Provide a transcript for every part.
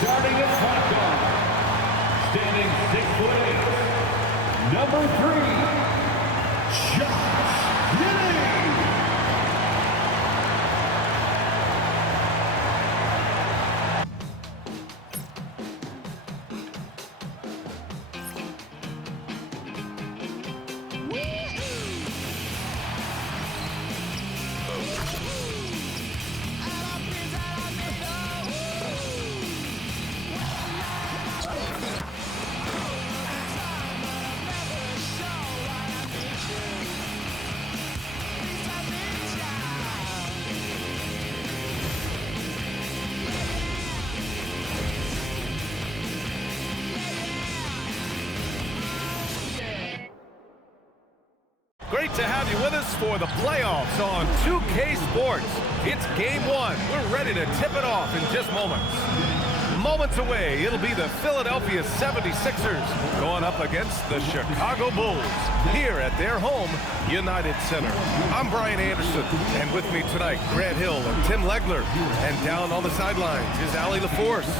Starting at point guard, standing 6'8", number 3, Josh Giddey. Great to have you with us for the playoffs on 2K Sports. It's game one. We're ready to tip it off in just moments. Moments away, it'll be the Philadelphia 76ers going up against the Chicago Bulls here at their home, United Center. I'm Brian Anderson, and with me tonight, Grant Hill and Tim Legler. And down on the sidelines is Allie LaForce.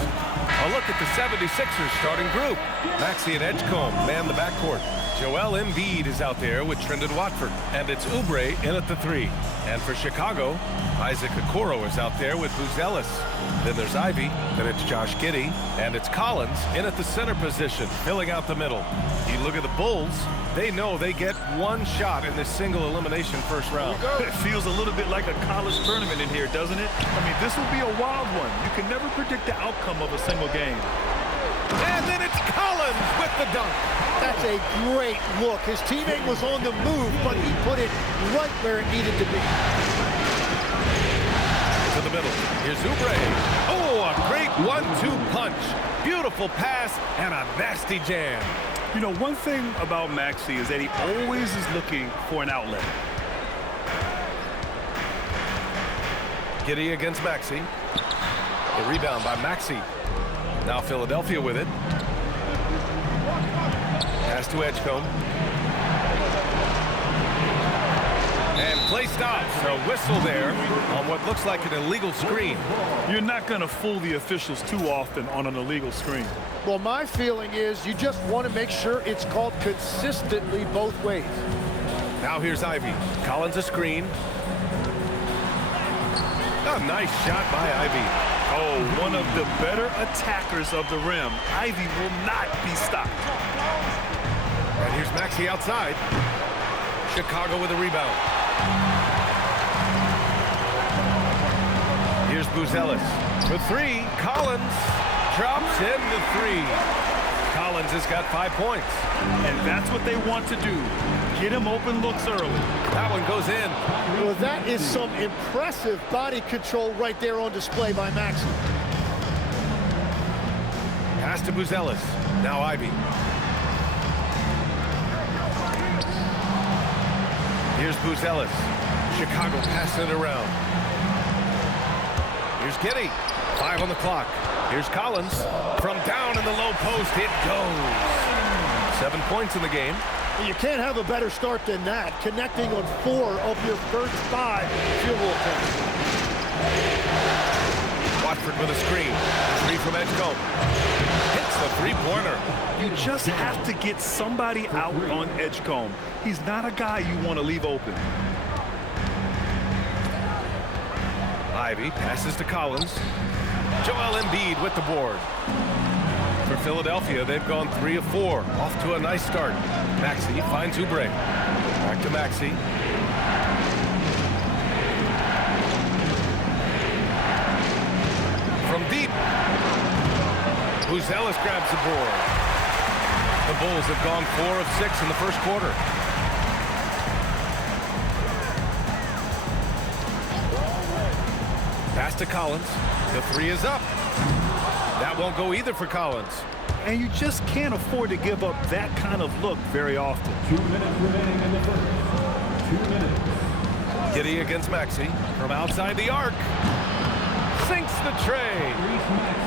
A look at the 76ers starting group. Maxey and Edgecombe man the backcourt. Joel Embiid is out there with Trendon Watford, and it's Oubre in at the 3. And for Chicago, Isaac Okoro is out there with Buzelis. Then there's Ivy, then it's Josh Giddey, and it's Collins in at the center position, filling out the middle. You look at the Bulls, they know they get one shot in this single elimination first round. It feels a little bit like a college tournament in here, doesn't it? I mean, this will be a wild one. You can never predict the outcome of a single game. And then it's Collins with the dunk. That's a great look. His teammate was on the move, but he put it right where it needed to be. To the middle. Here's Oubre. Oh, a great 1-2 punch. Beautiful pass and a nasty jam. You know, one thing about Maxey is that he always is looking for an outlet. Giddey against Maxey. The rebound by Maxey. Now Philadelphia with it. Pass to Edgecombe. And play stops. A whistle there on what looks like an illegal screen. You're not going to fool the officials too often on an illegal screen. Well, my feeling is you just want to make sure it's called consistently both ways. Now here's Ivy. Collins a screen. A nice shot by Ivy. Oh, one of the better attackers of the rim. Ivy will not be stopped. And here's Maxey outside. Chicago with a rebound. Here's Buzelis. For 3, Collins drops in the 3. Collins has got 5 points. And that's what they want to do. Get him open looks early. That one goes in. Well, that is some impressive body control right there on display by Maxey. Pass to Buzelis. Now Ivy. Here's Buzelis. Chicago passing it around. Here's Giddey. 5 on the clock. Here's Collins. From down in the low post, it goes. 7 points in the game. You can't have a better start than that, connecting on 4 of your first 5 field goal attempts. Watford with a screen. 3 from Edgecombe. Hits the three-pointer. You just have to get somebody out on Edgecombe. He's not a guy you want to leave open. Ivy passes to Collins. Joel Embiid with the board. For Philadelphia, they've gone 3 of 4. Off to a nice start. Maxey finds Oubre. Back to Maxey. From deep. Buzelis grabs the board. The Bulls have gone 4 of 6 in the first quarter. Pass to Collins. The 3 is up. That won't go either for Collins. And you just can't afford to give up that kind of look very often. 2 minutes remaining in the first. 2 minutes. Giddey against Maxey from outside the arc. Sinks the tray.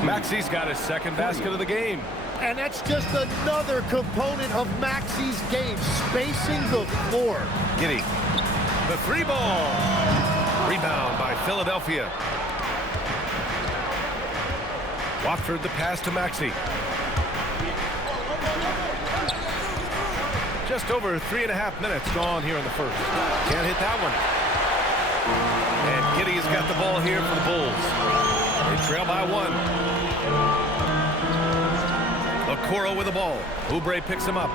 Maxey's got his second basket of the game. And that's just another component of Maxey's game, spacing the floor. Giddey. The 3 ball. Rebound by Philadelphia. Watford the pass to Maxey. Just over 3.5 minutes gone here in the first. Can't hit that one. And Giddey has got the ball here for the Bulls. They trail by 1. Okoro with the ball. Oubre picks him up.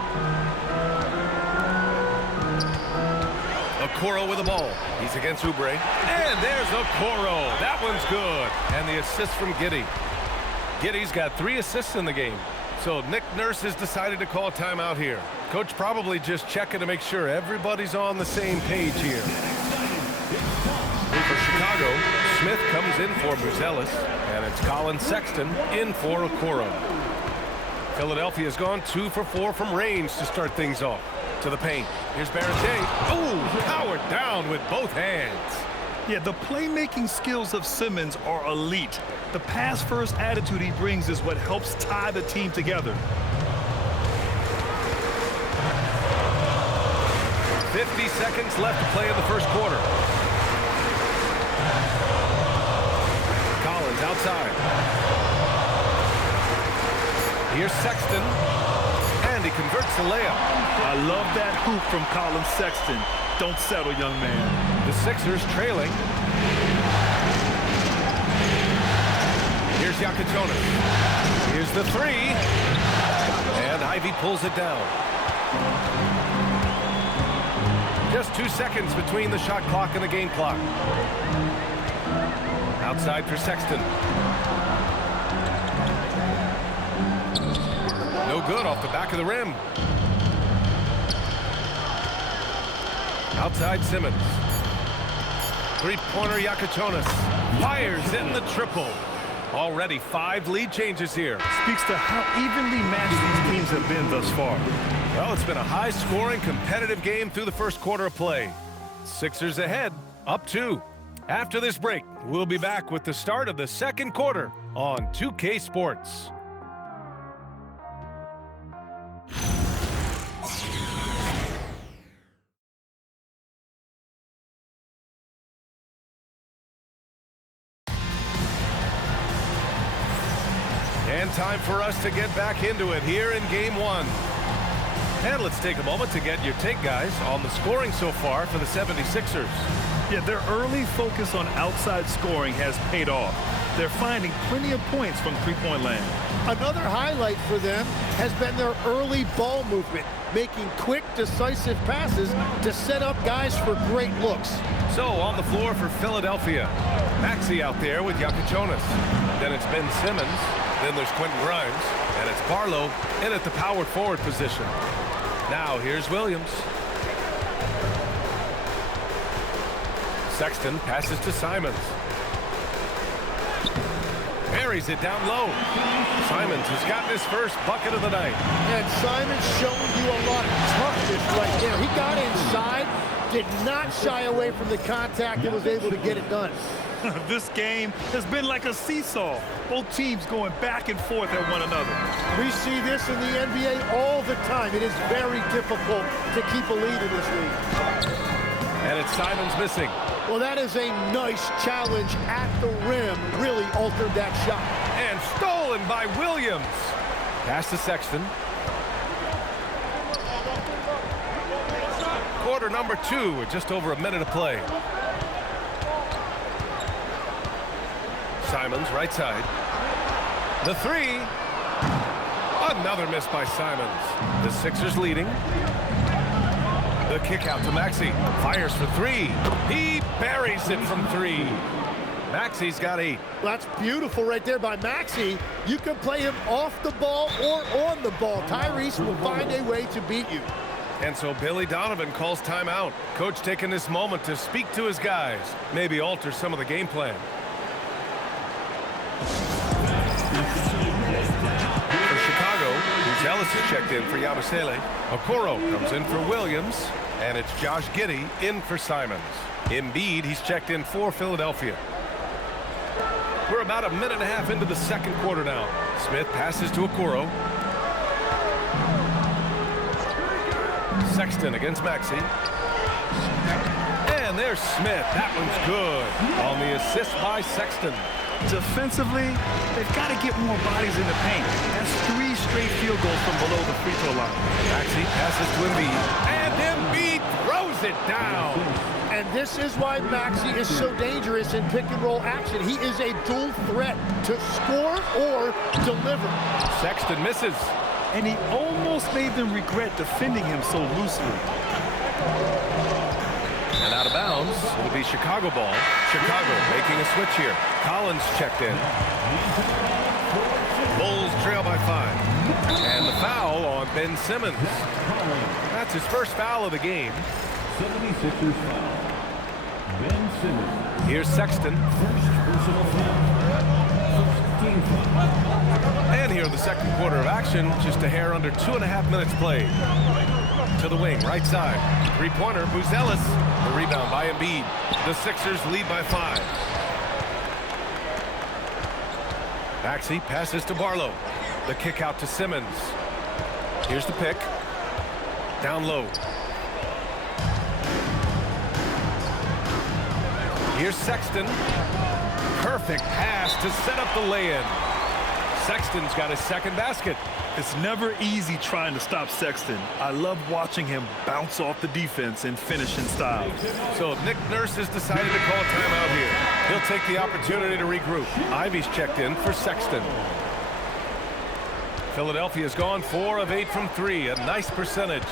Okoro with the ball. He's against Oubre. And there's Okoro. That one's good. And the assist from Giddey. Giddey's got 3 assists in the game. So Nick Nurse has decided to call timeout here. Coach probably just checking to make sure everybody's on the same page here. For Chicago, Smith comes in for Buzelis, and it's Colin Sexton in for Okoro. Philadelphia's gone 2 for 4 from range to start things off. To the paint. Here's Barrett. Oh, powered down with both hands. Yeah, the playmaking skills of Simmons are elite. The pass-first attitude he brings is what helps tie the team together. 50 seconds left to play in the first quarter. Collins outside. Here's Sexton. And he converts the layup. I love that hoop from Colin Sexton. Don't settle, young man. The Sixers trailing. Here's Yakatonis. Here's the 3. And Ivy pulls it down. Just 2 seconds between the shot clock and the game clock. Outside for Sexton. No good off the back of the rim. Outside Simmons. Three-pointer Yakatonis. Fires in the triple. Already 5 lead changes here. Speaks to how evenly matched these teams have been thus far. Well, it's been a high-scoring, competitive game through the first quarter of play. Sixers ahead, up 2. After this break, we'll be back with the start of the second quarter on 2K Sports. And time for us to get back into it here in Game 1. And let's take a moment to get your take, guys, on the scoring so far for the 76ers. Yeah, their early focus on outside scoring has paid off. They're finding plenty of points from three-point land. Another highlight for them has been their early ball movement, making quick, decisive passes to set up guys for great looks. So on the floor for Philadelphia, Maxey out there with Yakatonis. Then it's Ben Simmons. Then there's Quentin Grimes. And it's Barlow in at the power forward position. Now here's Williams. Sexton passes to Simons. Buries it down low. Simons has gotten his first bucket of the night. And Simons showing you a lot of toughness right there. He got inside, did not shy away from the contact, and was able to get it done. This game has been like a seesaw. Both teams going back and forth at one another. We see this in the NBA all the time. It is very difficult to keep a lead in this league. And it's Simons missing. Well, that is a nice challenge at the rim. Really altered that shot. And stolen by Williams. Pass to Sexton. Quarter number 2 with just over a minute to play. Simons, right side. The 3. Another miss by Simons. The Sixers leading. The kick out to Maxey. Fires for 3. He buries it from 3. Maxey's got 8. Well, that's beautiful right there by Maxey. You can play him off the ball or on the ball. Tyrese will find a way to beat you. And so Billy Donovan calls timeout. Coach taking this moment to speak to his guys. Maybe alter some of the game plan. For Chicago, Ellis is checked in for Yabusele. Okoro comes in for Williams. And it's Josh Giddey in for Simons. Embiid, he's checked in for Philadelphia. We're about a minute and a half into the second quarter now. Smith passes to Okoro. Sexton against Maxey. And there's Smith. That one's good. On the assist by Sexton. Defensively, they've got to get more bodies in the paint. That's 3 straight field goals from below the free throw line. Maxey passes to Embiid, and Embiid throws it down. And this is why Maxey is so dangerous in pick-and-roll action. He is a dual threat to score or deliver. Sexton misses. And he almost made them regret defending him so loosely. And out of bounds, it'll be Chicago ball. Chicago making a switch here. Collins checked in. Bulls trail by 5. And the foul on Ben Simmons. That's his first foul of the game. 76ers foul. Ben Simmons. Here's Sexton. First personal foul. First team foul. And here in the second quarter of action, just a hair under 2.5 minutes played. To the wing, right side. Three-pointer, Buzelis. The rebound by Embiid. The Sixers lead by 5. Maxey passes to Barlow. The kick out to Simmons. Here's the pick. Down low. Here's Sexton. Perfect pass to set up the lay-in. Sexton's got his second basket. It's never easy trying to stop Sexton. I love watching him bounce off the defense and finish in style. So Nick Nurse has decided to call a timeout here. He'll take the opportunity to regroup. Ivy's checked in for Sexton. Philadelphia's gone 4 of 8 from 3, a nice percentage.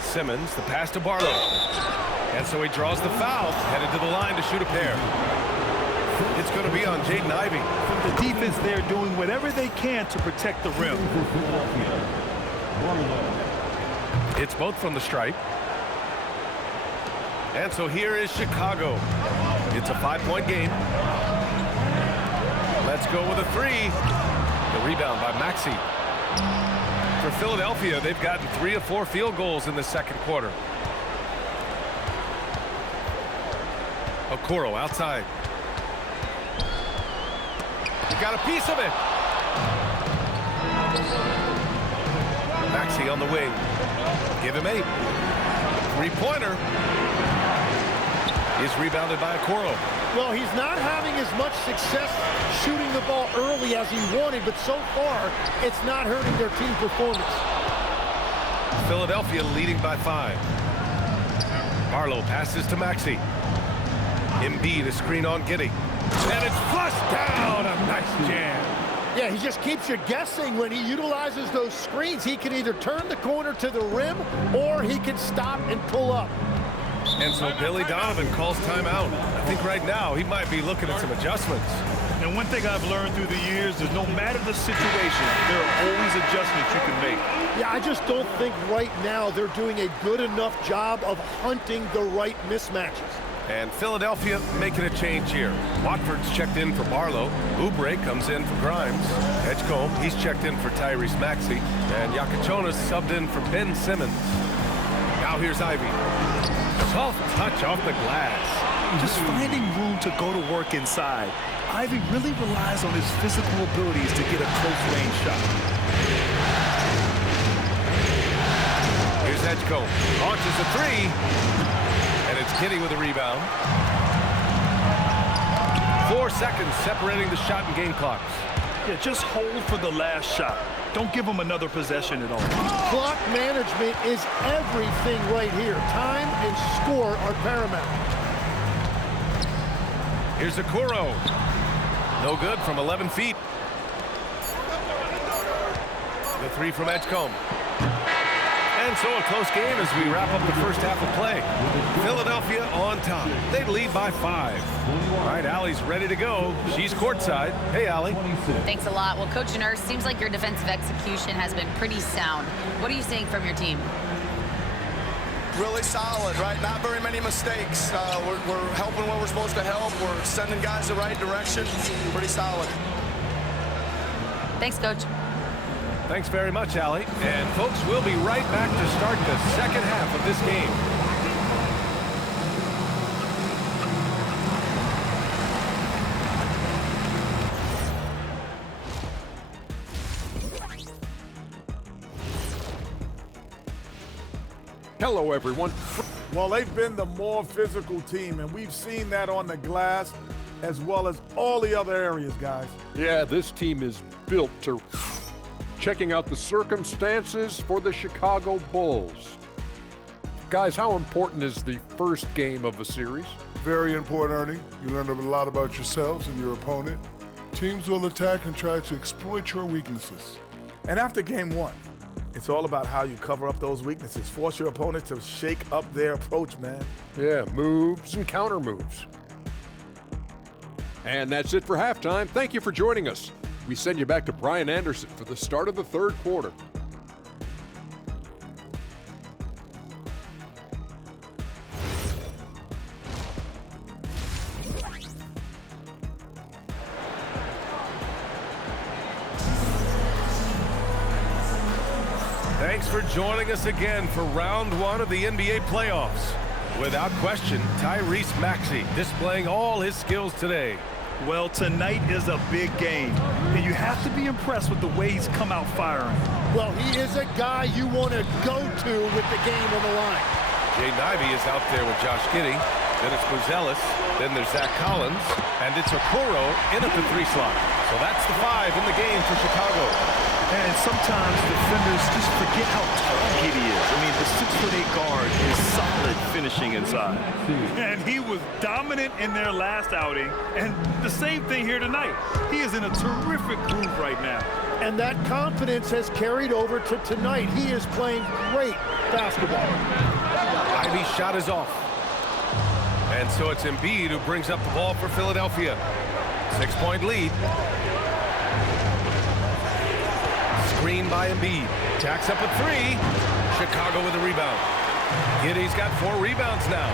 Simmons, the pass to Barlow. And so he draws the foul, headed to the line to shoot a pair. It's going to be on Jaden Ivey. The defense there doing whatever they can to protect the rim. It's both from the stripe. And so here is Chicago. It's a 5-point game. Let's go with a 3. The rebound by Maxey. For Philadelphia, they've gotten 3 of 4 field goals in the second quarter. Okoro outside. He got a piece of it. Maxey on the wing. Give him 8. Three-pointer is rebounded by Okoro. Well, he's not having as much success shooting the ball early as he wanted, but so far, it's not hurting their team performance. Philadelphia leading by 5. Barlow passes to Maxey. Embiid, a screen on Giddey. And it's flushed down. A nice jam. Yeah, he just keeps you guessing when he utilizes those screens. He can either turn the corner to the rim or he can stop and pull up. And so Billy Donovan calls timeout. I think right now he might be looking at some adjustments. And one thing I've learned through the years is no matter the situation, there are always adjustments you can make. Yeah, I just don't think right now they're doing a good enough job of hunting the right mismatches. And Philadelphia making a change here. Watford's checked in for Barlow. Oubre comes in for Grimes. Edgecombe, he's checked in for Tyrese Maxey. And Yakachonas subbed in for Ben Simmons. Now here's Ivy. Soft touch off the glass. Just finding room to go to work inside. Ivy really relies on his physical abilities to get a close-range shot. Here's Edgecombe. Launches a 3. And it's Giddey with a rebound. 4 seconds separating the shot and game clocks. Yeah, just hold for the last shot. Don't give him another possession at all. Clock management is everything right here. Time and score are paramount. Here's Okoro. No good from 11 feet. The 3 from Edgecombe. And so a close game as we wrap up the first half of play. Philadelphia on top. They lead by 5. All right, Allie's ready to go. She's courtside. Hey, Allie. Thanks a lot. Well, Coach Nurse, seems like your defensive execution has been pretty sound. What are you seeing from your team? Really solid, right? Not very many mistakes. We're helping when we're supposed to help. We're sending guys the right direction. Pretty solid. Thanks, Coach. Thanks very much, Allie. And folks, we'll be right back to start the second half of this game. Hello, everyone. Well, they've been the more physical team, and we've seen that on the glass. as well as all the other areas, guys. Yeah, this team is built to... Checking out the circumstances for the Chicago Bulls. Guys, how important is the first game of a series? Very important, Ernie. You learn a lot about yourselves and your opponent. Teams will attack and try to exploit your weaknesses. And after game one, it's all about how you cover up those weaknesses. Force your opponent to shake up their approach, man. Yeah, moves and counter moves. And that's it for halftime. Thank you for joining us. We send you back to Brian Anderson for the start of the third quarter. Thanks for joining us again for round one of the NBA playoffs. Without question, Tyrese Maxey displaying all his skills today. Well, tonight is a big game, and you have to be impressed with the way he's come out firing. Well, he is a guy you want to go to with the game on the line. Jaden Ivey is out there with Josh Giddey. Then it's Buzelis. Then there's Zach Collins. And it's Okoro in at the 3 slot. So that's the 5 in the game for Chicago. And sometimes defenders just forget how tall Giddey is. I mean, the 6'8" guard is solid finishing inside. And he was dominant in their last outing. And the same thing here tonight. He is in a terrific groove right now. And that confidence has carried over to tonight. He is playing great basketball. Ivey's shot is off. And so it's Embiid who brings up the ball for Philadelphia. 6-point lead. Screen by Embiid. Tacks up a 3. Chicago with a rebound. Giddey's got 4 rebounds now.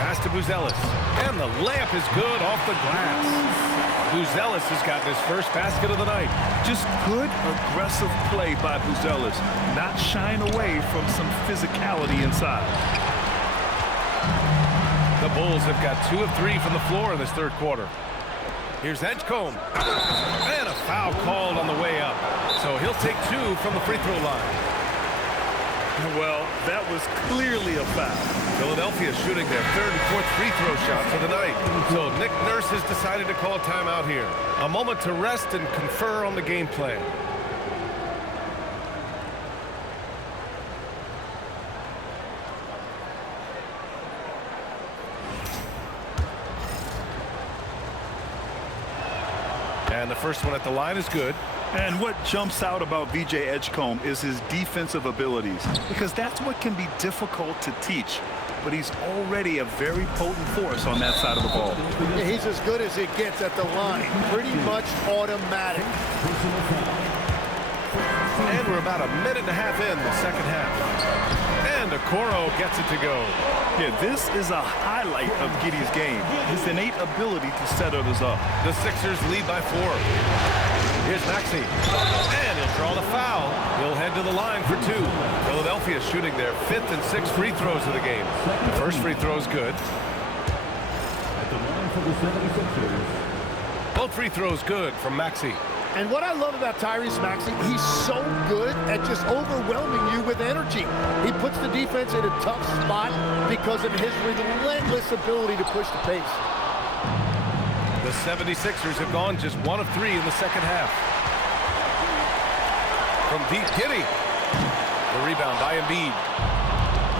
Pass to Buzelis. And the layup is good off the glass. Buzelis has gotten his first basket of the night. Just good, aggressive play by Buzelis. Not shying away from some physicality inside. The Bulls have got 2 of 3 from the floor in this third quarter. Here's Edgecombe. And a foul called on the way up. So he'll take 2 from the free throw line. Well, that was clearly a foul. Philadelphia shooting their 3rd and 4th free throw shots of the night. So Nick Nurse has decided to call a timeout here. A moment to rest and confer on the game plan. And the first one at the line is good. And what jumps out about VJ Edgecombe is his defensive abilities, because that's what can be difficult to teach. But he's already a very potent force on that side of the ball. Yeah, he's as good as it gets at the line. Pretty much automatic. And we're about a minute and a half in the second half. And Okoro gets it to go. Yeah, this is a highlight of Giddey's game. His innate ability to set others up. The Sixers lead by 4. Here's Maxey. And he'll draw the foul. He'll head to the line for 2. Philadelphia shooting their 5th and 6th free throws of the game. The first free throw is good. At the line for the 76ers. Both free throws good from Maxey. And what I love about Tyrese Maxey, he's so good at just overwhelming you with energy. He puts the defense in a tough spot because of his relentless ability to push the pace. The 76ers have gone just 1 of 3 in the second half. From deep, Giddey. The rebound by Embiid.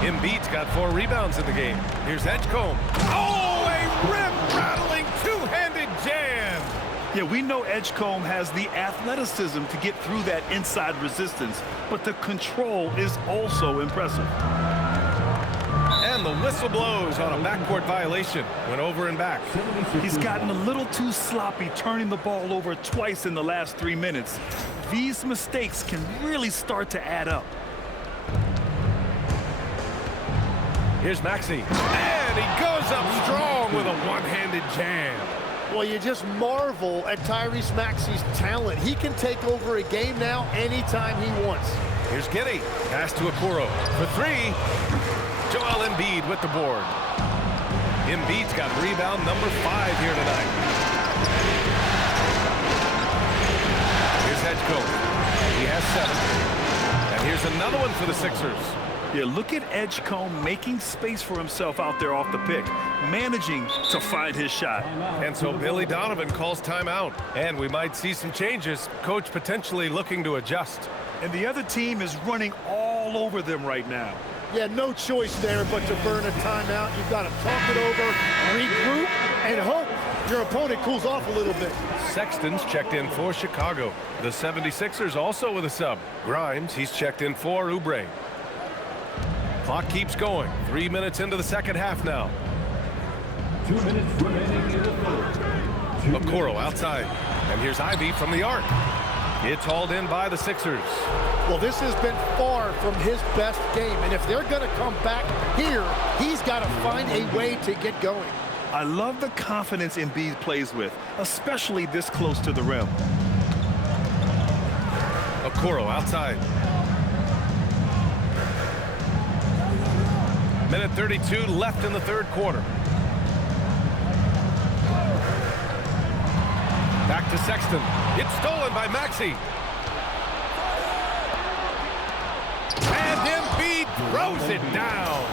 Embiid's got 4 rebounds in the game. Here's Edgecombe. Oh, a rim-rattling two-handed jam. Yeah, we know Edgecombe has the athleticism to get through that inside resistance, but the control is also impressive. And the whistle blows on a backcourt violation. Went over and back. He's gotten a little too sloppy, turning the ball over twice in the last 3 minutes. These mistakes can really start to add up. Here's Maxey. And he goes up strong with a one-handed jam. Well, you just marvel at Tyrese Maxey's talent. He can take over a game now anytime he wants. Here's Giddey. Pass to Okoro for 3. Joel Embiid with the board. Embiid's got rebound number 5 here tonight. Here's Edgecombe. He has 7. And here's another one for the Sixers. Yeah, look at Edgecombe making space for himself out there off the pick, managing to find his shot. And so Billy Donovan calls timeout, and we might see some changes. Coach potentially looking to adjust. And the other team is running all over them right now. Yeah, no choice there but to burn a timeout. You've got to talk it over, regroup, and hope your opponent cools off a little bit. Sexton's checked in for Chicago. The 76ers also with a sub. Grimes, he's checked in for Oubre. Clock keeps going. 3 minutes into the second half now. 2 minutes remaining in the third. Okoro outside. And here's Ivy from the arc. It's hauled in by the Sixers. Well, this has been far from his best game, and if they're going to come back here, he's got to find a way to get going. I love the confidence Embiid plays with, especially this close to the rim. Okoro outside. Minute 32 left in the third quarter. Back to Sexton. It's stolen by Maxey. And Embiid throws it down.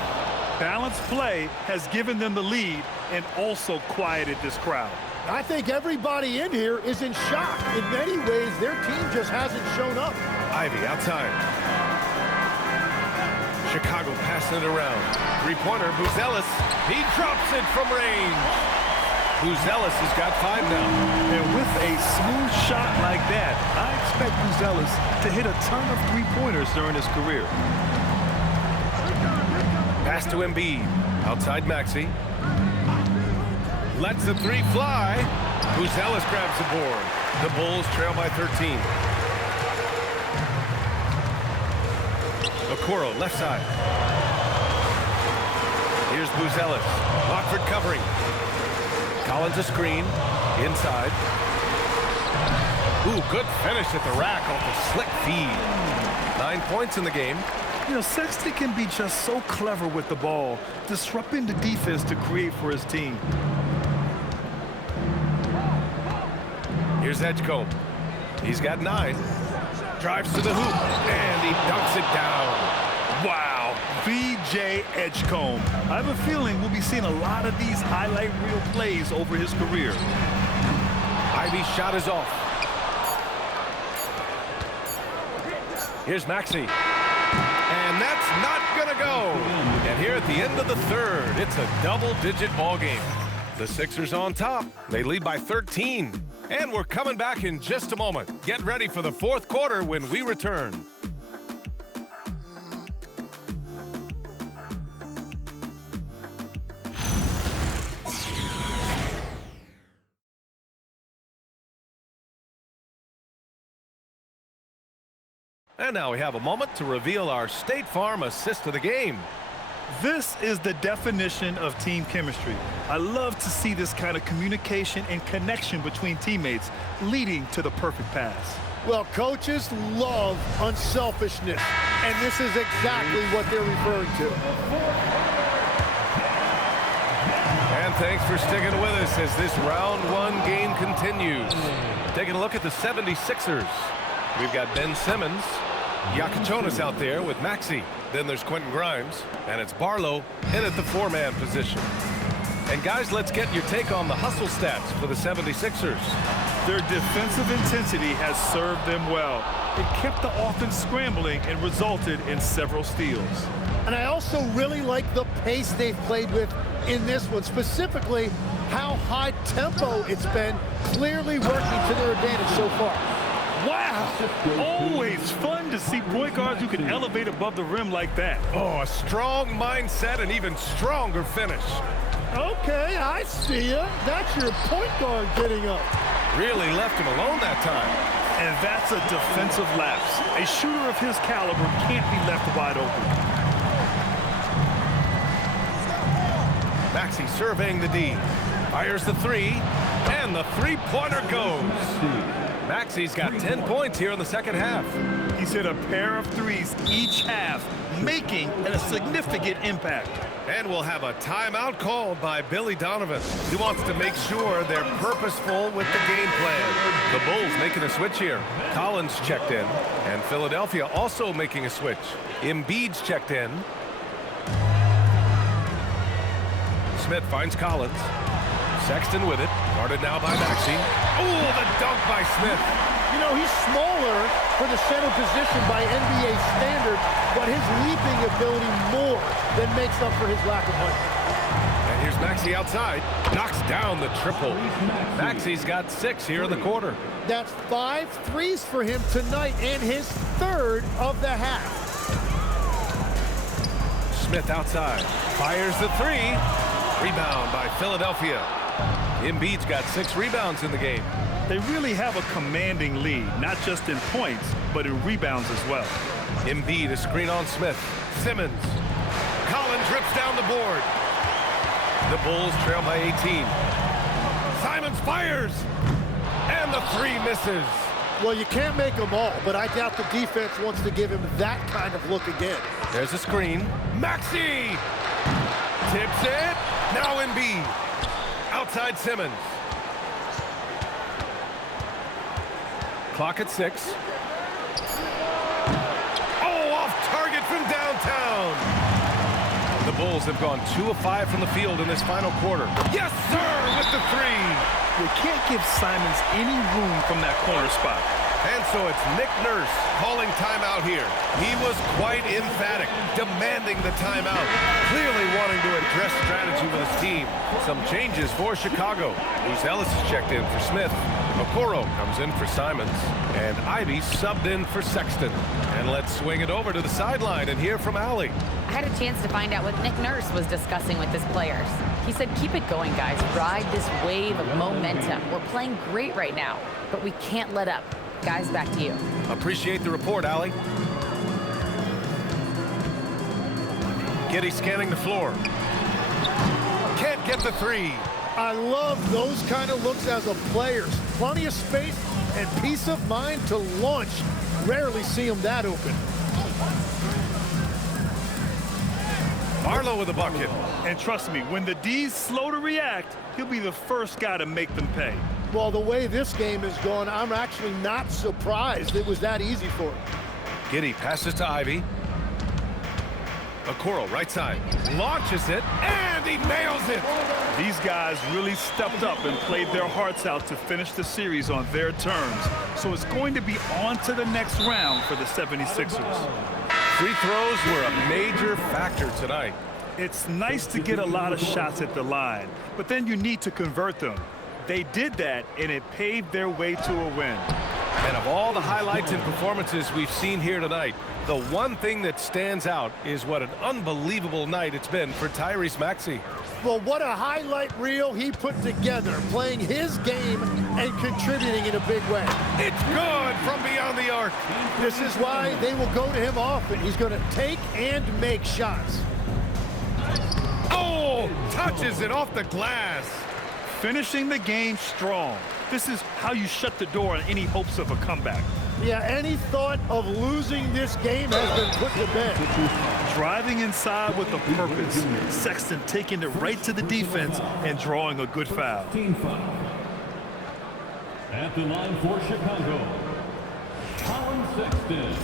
Balanced play has given them the lead and also quieted this crowd. I think everybody in here is in shock. In many ways, their team just hasn't shown up. Ivy outside. Chicago passing it around. Three-pointer, Buzelis. He drops it from range. Buzelis has got 5 now. And with a smooth shot like that, I expect Buzelis to hit a ton of three-pointers during his career. Pass to Embiid. Outside Maxey. Lets the three fly. Buzelis grabs the board. The Bulls trail by 13. Okoro, left side. Here's Buzelis. Watford covering. Collins a screen. Inside. Ooh, good finish at the rack off the slick feed. 9 points in the game. You know, Sexton can be just so clever with the ball, disrupting the defense to create for his team. Here's Edgecombe. He's got 9. Drives to the hoop, and he dunks it down. Wow, VJ Edgecombe. I have a feeling we'll be seeing a lot of these highlight reel plays over his career. Ivy's shot is off. Here's Maxey. And that's not going to go. And here at the end of the third, it's a double-digit ball game. The Sixers on top. They lead by 13. And we're coming back in just a moment. Get ready for the fourth quarter when we return. And now we have a moment to reveal our State Farm assist of the game. This is the definition of team chemistry. I love to see this kind of communication and connection between teammates leading to the perfect pass. Well, coaches love unselfishness, and this is exactly what they're referring to. And thanks for sticking with us as this round one game continues. Taking a look at the 76ers. We've got Ben Simmons, Yakichonis out there with Maxey. Then there's Quentin Grimes, and it's Barlow in at the 4-man position. And guys, let's get your take on the hustle stats for the 76ers. Their defensive intensity has served them well. It kept the offense scrambling and resulted in several steals. And I also really like the pace they've played with in this one, specifically how high tempo it's been, clearly working to their advantage so far. Wow! Always fun to see point guards who can elevate above the rim like that. Oh, a strong mindset and even stronger finish. Okay, I see you. That's your point guard getting up. Really left him alone that time. And that's a defensive lapse. A shooter of his caliber can't be left wide open. Maxey surveying the D. Fires the three, and the three-pointer goes. Maxey's got 10 points here in the second half. He's hit a pair of threes each half, making a significant impact. And we'll have a timeout called by Billy Donovan. He wants to make sure they're purposeful with the game plan. The Bulls making a switch here. Collins checked in, and Philadelphia also making a switch. Embiid's checked in. Smith finds Collins. Sexton with it. Guarded now by Maxey. Oh, the dunk by Smith. You know, he's smaller for the center position by NBA standards, but his leaping ability more than makes up for his lack of height. And here's Maxey outside. Knocks down the triple. Maxey's got 6 here in the quarter. That's 5 threes for him tonight and his 3rd of the half. Smith outside. Fires the 3. Rebound by Philadelphia. Embiid's got 6 rebounds in the game. They really have a commanding lead, not just in points, but in rebounds as well. Embiid, a screen on Smith. Simmons. Collins rips down the board. The Bulls trail by 18. Simons fires. And the 3 misses. Well, you can't make them all, but I doubt the defense wants to give him that kind of look again. There's a screen. Maxey! Tips it. Now Embiid. Outside Simmons. Clock at 6. Oh, off target from downtown. The Bulls have gone 2 of 5 from the field in this final quarter. Yes, sir, with the 3. You can't give Simons any room from that corner spot. And so it's Nick Nurse calling timeout here. He was quite emphatic, demanding the timeout, clearly wanting to address strategy with his team. Some changes for Chicago. Bruce Ellis is checked in for Smith. Okoro comes in for Simons. And Ivy subbed in for Sexton. And let's swing it over to the sideline and hear from Allie. I had a chance to find out what Nick Nurse was discussing with his players. He said, keep it going, guys. Ride this wave of momentum. We're playing great right now, but we can't let up. Guys, back to you. Appreciate the report, Allie. Giddey scanning the floor. Can't get the 3. I love those kind of looks as a player. Plenty of space and peace of mind to launch. Rarely see him that open. Barlow with a bucket. And trust me, when the D's slow to react, he'll be the first guy to make them pay. Well, the way this game is going, I'm actually not surprised it was that easy for him. Giddey passes to Ivy. Okoro, right side. Launches it, and he nails it. These guys really stepped up and played their hearts out to finish the series on their terms. So it's going to be on to the next round for the 76ers. Free throws were a major factor tonight. It's nice to get a lot of shots at the line, but then you need to convert them. They did that, and it paved their way to a win. And of all the highlights and performances we've seen here tonight, the one thing that stands out is what an unbelievable night it's been for Tyrese Maxey. Well, what a highlight reel he put together, playing his game and contributing in a big way. It's good from beyond the arc. This is why they will go to him often. He's going to take and make shots. Oh, touches it off the glass. Finishing the game strong. This is how you shut the door on any hopes of a comeback. Yeah, any thought of losing this game has been put to bed. Driving inside with a purpose. Sexton taking it right to the defense and drawing a good foul. Team foul. At the line for Chicago, Collin Sexton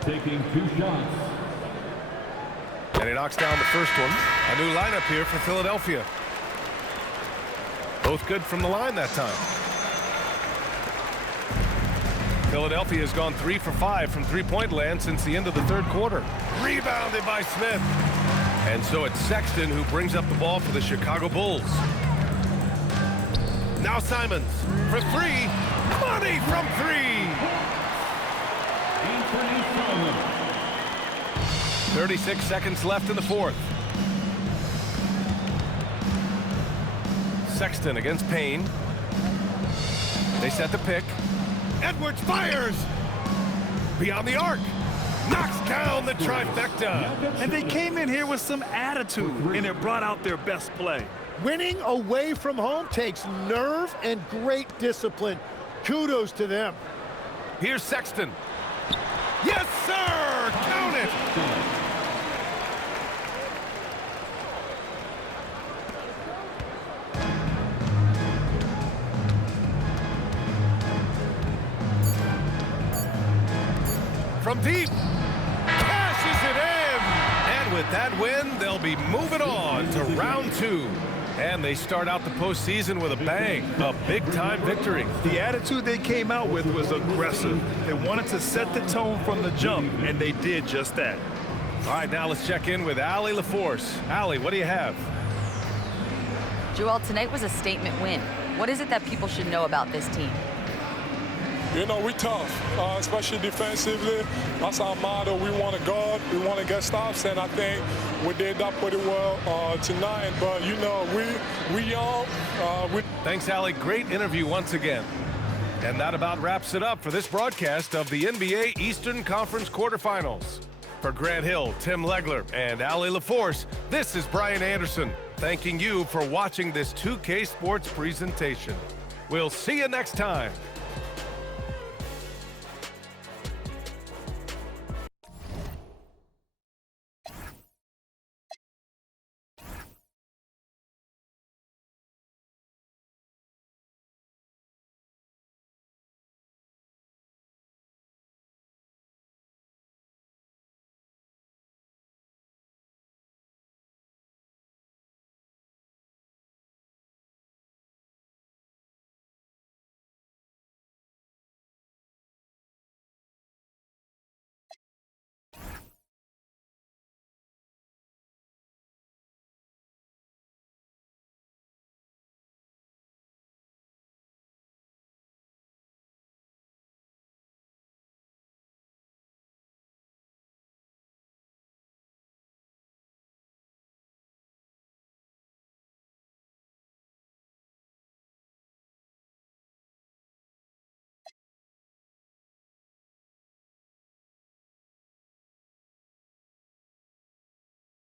taking 2 shots. And he knocks down the first one. A new lineup here for Philadelphia. Both good from the line that time. Philadelphia has gone 3 for 5 from three-point land since the end of the 3rd quarter. Rebounded by Smith. And so it's Sexton who brings up the ball for the Chicago Bulls. Now Simons for 3. Money from 3. Anthony Simons. 36 seconds left in the 4th. Sexton against Payne. They set the pick. Edwards fires! Beyond the arc. Knocks down the trifecta. And they came in here with some attitude, and it brought out their best play. Winning away from home takes nerve and great discipline. Kudos to them. Here's Sexton. Yes, sir! Count it! from deep. Cashes it in. And with that win, they'll be moving on to round 2. And they start out the postseason with a bang, a big-time victory. The attitude they came out with was aggressive. They wanted to set the tone from the jump, and they did just that. All right, now let's check in with Allie LaForce. Allie, what do you have? Joel, tonight was a statement win. What is it that people should know about this team? You know, we tough, especially defensively. That's our motto. We want to guard, we want to get stops, and I think we did that pretty well tonight. But, you know, we young. Thanks, Allie. Great interview once again. And that about wraps it up for this broadcast of the NBA Eastern Conference quarterfinals. For Grant Hill, Tim Legler, and Allie LaForce, this is Brian Anderson, thanking you for watching this 2K Sports presentation. We'll see you next time.